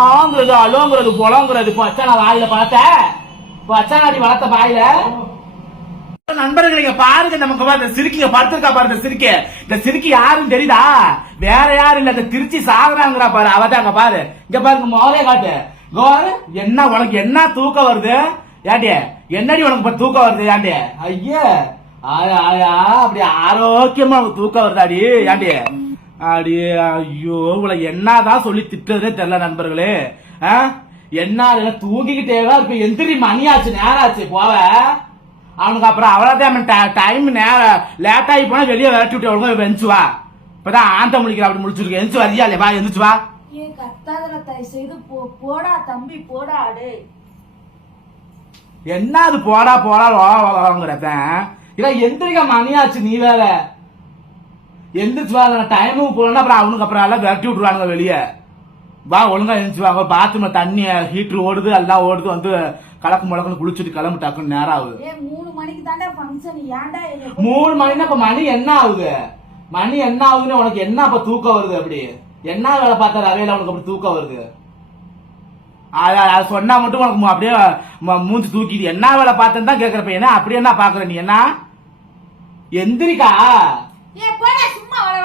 ஆங்கிறது அலோங்கிறது புலங்கிறது பச்சை நான் வாயில பார்த்த? பச்சனாடி வளர்த்த வாயில? நண்பர்களை பாருங்க நமக்கு பாரு, இந்த சிரிக்கிங்க படுத்திருக்கா பாரு இந்த சிரிக்க இந்த சிரிக்கி யாருன்னு தெரியுதா? வேற யாரும் இல்ல இந்த திருச்சி சாகுறாங்கிறா பாரு அவதான் அங்க பாரு. இங்க பாருங்க மோரே காட்டு. கோரு என்ன உனக்கு என்ன தூக்கம் வருது? ஏண்டி என்னடி உனக்கு இப்ப தூக்கம் வருது ஏண்டிய ஐயா ஆயா ஆயா அப்படி ஆரோக்கியமா உனக்கு தூக்கம் வருதாடி ஏண்டிய அடி ஐயோ இவளை என்னதான் சொல்லி திட்டுறதே தெரியல நண்பர்களே? என்ன இதுல தூங்கிக்கிட்டே தான் இப்ப எந்திரி மணியாச்சு நேராச்சு போவ. அவனுக்கு அப்புறம் அவ்வளோதான் டைம் நேரம் லேட் ஆகி போனா வெளியே விரட்டி விட்டு ஒழுங்கா வெஞ்சு வா. இப்பதான் ஆந்த முழிக்கிற அப்படி முடிச்சிருக்கு எந்திச்சு வரியா இல்லையா வா எந்திச்சு வா. போடா தம்பி போடா என்ன அது போடா போடா வாங்குறதன் இல்ல எந்திரிக்க மணியாச்சு நீ வேற. எந்திரிச்சு வா டைமுக்கு போனா அப்புறம் அவனுக்கு அப்புறம் எல்லாம் விரட்டி விட்டுருவானுங்க வெளியே. வா ஒழுங்கா எழுந்துச்சு வாங்க பாத்ரூம்ல தண்ணி ஹீட்டர் ஓடுது எல்லாம் ஓடுது வந்து கலக்கு முழக்குன்னு குளிச்சுட்டு கிளம்பு டக்குன்னு நேரம் ஆகுது. மூணு மணிக்கு தாண்டா ஃபங்க்ஷன் ஏன்டா என்னை மூணு மணினா இப்ப மணி என்ன ஆகுது? மணி என்ன ஆகுதுன்னு உனக்கு என்ன அப்ப தூக்கம் வருது அப்படி? என்ன வேலை பார்த்த ரவையில உனக்கு அப்படி தூக்கம் வருது? அது சொன்னா மட்டும் உனக்கு அப்படியே மூஞ்சி தூக்கிது என்ன வேலை பார்த்தேன்னு தான் கேக்குறப்ப என்ன அப்படி என்ன பாக்குற நீ என்ன? எந்திரிக்கா ஏன் போடா சும்மா வள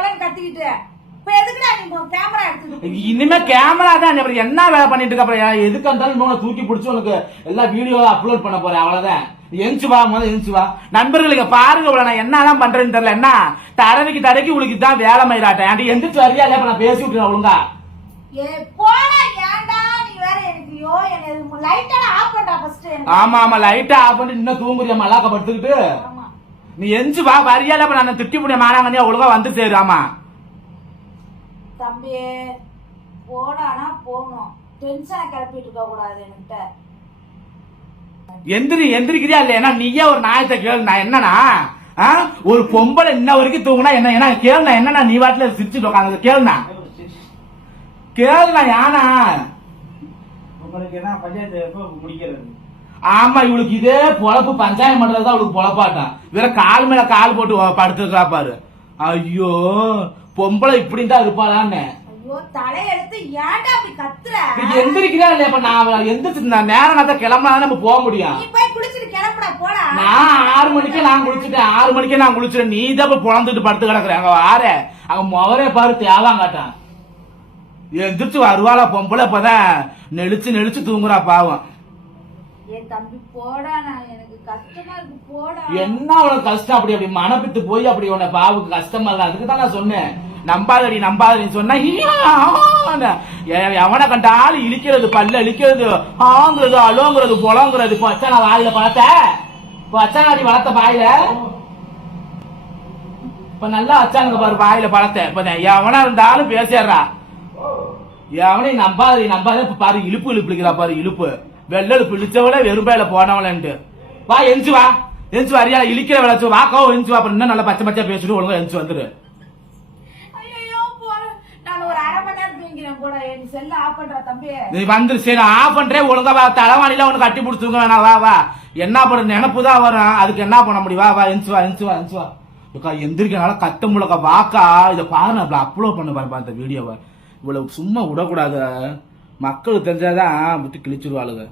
கத்திக்கிட்டு இப்ப எதுக்குடா நீ கேமரா எடுத்துட்டு இனிமே கேமரா தான். அப்புறம் என்ன வேலை பண்ணிட்டு இருக்க? அப்புறம் எதுக்கு இருந்தாலும் தூக்கி பிடிச்சி உனக்கு எல்லா வீடியோ அப்லோட் பண்ண போறேன். அவ்வளவுதான். எந்திச்சு வா முதல்ல எந்திச்சு வா. நண்பர்களுக்கு பாருங்க நான் என்னதான் பண்றேன்னு தெரியல. என்ன? தடவைக்கு தடவைக்கு உனக்கு தான் வேலை மயிராட்டேன் ஆண்டி எந்திரிச்சு வரியா? இல்லையா? நான் பேசி விட்டுறேன் ஒழுங்கா. ஆமா ஆமா லைட்டா ஆஃப் பண்ணி இன்னும் தூங்குறியா? படுத்துக்கிட்டு. ஆமா. நீ எந்திச்சு வா வரியா? இல்ல நான் திட்டி முடிய மானாங்கனியா? ஒழுங்கா வந்து சேரு ஆமா. தம்பி போடானா போகணும். டென்ஷனை கிளப்பிட்டு இருக்க கூடாது என்கிட்ட. எந்திரி எந்திரிக்கிறியா இல்லையா? ஏன்னா நீயே ஒரு நாயத்தை கேளு. நான் என்னன்னா ஆ? ஒரு பொம்பளை இன்ன வரைக்கும் தூங்குனா என்ன என்ன கேளுண்ணா என்னண்ணா நீ வாட்டில சிரிச்சுட்டு உட்காந்து கேளுண்ணா. கேளுண்ணா யானா? உங்களுக்கு என்ன பஞ்சாயத்து எப்போ முடிக்கிறது? ஆமா இவளுக்கு இதே பொழப்பு பஞ்சாயம் பண்றது தான் அவளுக்கு பொழப்பாட்டம். வேற கால் மேல கால் போட்டு படுத்துக்கிறா பாரு. ஐயோ பொம்பளை இப்படி தான் இருப்பாளான்னு. ஐயோ தலையெடுத்து ஏன்டா அப்படி கத்துற? நீ எந்திரிக்கிறா இல்லையா? இப்ப நான் எந்திரிச்சு நான் நேரம் நான் கிளம்பினா நம்ம போக முடியும். நீ போய் குளிச்சுட்டு கிளம்புடா போடா. நான் ஆறு மணிக்கே நான் குளிச்சுட்டேன். ஆறு மணிக்கே நான் குளிச்சுட்டேன். நீ தான் இப்ப புலந்துட்டு படுத்து கிடக்குற. அங்க வார. அங்க முகரே பாரு தேவாங்காட்டான். எந்திரிச்சு வருவாளா பொம்பளை இப்பதான். நெளிச்சு நெளிச்சு தூங்குறா பாவம். என் தம்பி போடா நான் எனக்கு கஷ்டமா இருக்கு போடா. என்ன உனக்கு கஷ்டம்? அப்படி அப்படி மனப்பித்து போய் அப்படி உன்னை பாவுக்கு கஷ்டமா இல்ல. அதுக்கு தான் நான் சொன்னேன். நம்பாதடி நம்பாதடின்னு சொன்னா ஹீயா, எவனை கண்டாலும் இழிக்கிறது பல்ல இழிக்கிறது ஆங்கிறது அலோங்கிறது புலங்கிறது. பச்சை நான் வாயில பார்த்த பச்சை நாடி வளர்த்த வாயில இப்ப நல்லா அச்சாங்க பாரு வாயில பழத்த இப்ப எவனா இருந்தாலும் பேசிடுறா. எவனையும் நம்பாதடி நம்பாத பாரு இழுப்பு இழுப்புக்கிறா பாரு இழுப்பு. வெள்ளல் பிடிச்சவள வெறும்பையில போனவளன்ட்டு வா எஞ்சி வா எஞ்சி வரியா இழிக்கிற விளைச்சு வாக்கோ எஞ்சி வா அப்புறம் இன்னும் நல்லா பச்சை பச்சை பேசிட்டு ஒழுங்கா எஞ்சி வந்துரு நீ வந்துரு சரி நான் ஆஃப் பண்றேன் ஒழுங்கா வா தலைவாணில ஒண்ணு கட்டி பிடிச்சுங்க வேணாம் வா வா என்ன பண்ண நினப்பு தான் வரும் அதுக்கு என்ன பண்ண முடியும் வா வா எஞ்சி வா எஞ்சி வா எஞ்சி வா அக்கா எந்திரிக்கனால கத்த முழக்க வாக்கா இதை பாரு நான் அப்லோட் பண்ண பாருப்பா இந்த வீடியோவை இவ்வளவு சும்மா விடக்கூடாது மக்களுக்கு தெரிஞ்சாதான் விட்டு கிழிச்சிருவாளுங்க.